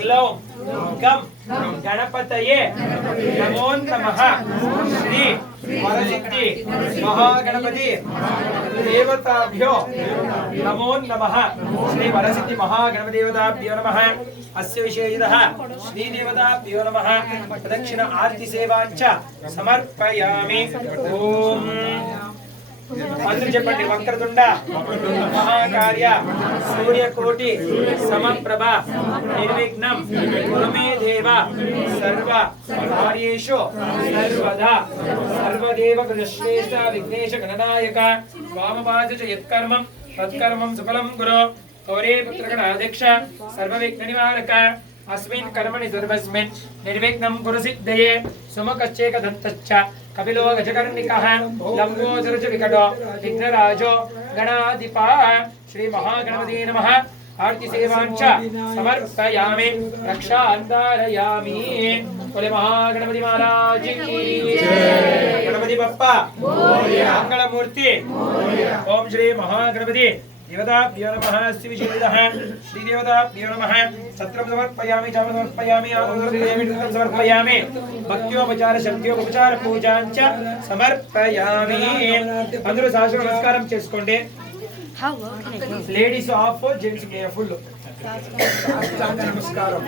Glove గం గణపతయే నమో నమః శ్రీ వరసిద్ధి మహాగణపతి దేవతాభ్యో నమో నమః శ్రీ వరసిద్ధి మహాగణపతి దేవతాభ్యో నమః అస్య విశేషితః శ్రీ దేవతాభ్యో నమః ప్రదక్షిణ ఆర్తి సేవాంచ సమర్పయామి. ఓం అందరూ చెప్పండి. వక్రతుండ మహాకార్య సూర్యకోటి సమప్రభ నిర్విఘ్నం కురు మే దేవ సర్వ కార్యేషు సర్వదా సర్వదేవ కృష్ణేశ విఘ్నేశ గణనాయక వామపాద చ యత్కర్మం తత్కర్మం సఫలం కురు గౌరీ పుత్రగణాధ్యక్ష సర్వ విఘ్న నివారక अस्मिन् कर्मणि सर्वस्मिन् निर्विघ्नं कुरु सिद्धये सुमुखश्चेक दन्तश्च कपिलो गजकर्णिकः लम्बोदर च विकटो विघ्नराजो गणाधिपः श्री महागणपते नमः आरती सेवांच समर्पयामि रक्षान्धारयामि. बोले महागणपति महाराज की जय. गणपति बप्पा मोरया. मंगलमूर्ति मोरया. ओम श्री महागणपति देवताभ्यो नमः. अस्य विशेषितः श्री देवताभ्यो नमः. छत्रं समर्पयामि, चामरं समर्पयामि, आनन्दं समर्पयामि, भक्त्योपचार शक्त्योपचार पूजांच समर्पयामि. अंदरू साष्टांग नमस्कारं చేసుకోండి. లేడీస్ ఆఫ్ జెంట్స్ కి ఫుల్ సాష్టాంగ నమస్కారం.